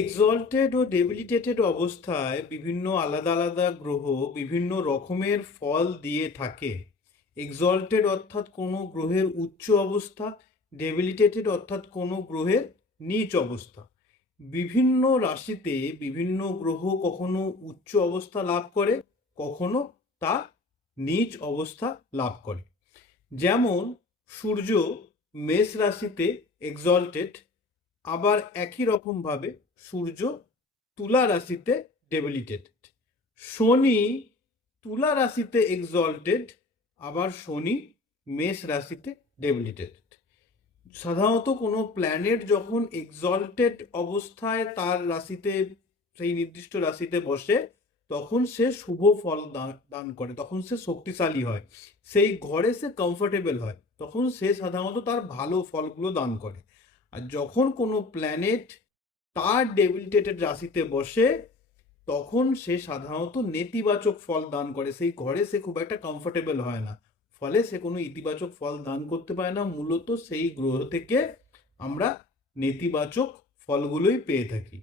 Exalted ও ডেবিলিটেটেড অবস্থায় বিভিন্ন আলাদা আলাদা গ্রহ বিভিন্ন রকমের ফল দিয়ে থাকে। এক্সল্টেড অর্থাৎ কোনো গ্রহের উচ্চ অবস্থা, ডেবিলিটেটেড অর্থাৎ কোনো গ্রহের নীচ অবস্থা। বিভিন্ন রাশিতে বিভিন্ন গ্রহ কখনো উচ্চ অবস্থা লাভ করে, কখনো তা নীচ অবস্থা লাভ করে। যেমন সূর্য মেষ রাশিতে এক্সল্টেড, আবার একই রকমভাবে সূর্য তুলা রাশিতে ডেবিলিটেটেড। শনি তুলা রাশিতে এক্সল্টেড, আবার শনি মেষ রাশিতে ডেবিলিটেটেড। সাধারণত কোনো প্ল্যানেট যখন এক্সল্টেড অবস্থায় তার রাশিতে, সেই নির্দিষ্ট রাশিতে বসে, তখন সে শুভ ফল দান করে, তখন সে শক্তিশালী হয়, সেই ঘরে সে কমফোর্টেবল হয়, তখন সে সাধারণত তার ভালো ফলগুলো দান করে। আর যখন কোনো প্ল্যানেট তার ডেবিলিটেটেড রাশিতে বসে, তখন সে সাধারণত নেতিবাচক ফল দান করে, সেই ঘরে সে খুব একটা কমফোর্টেবল হয় না, ফলে সে কোনো ইতিবাচক ফল দান করতে পারে না। মূলত সেই গ্রহ থেকে আমরা নেতিবাচক ফলগুলোই পেয়ে থাকি।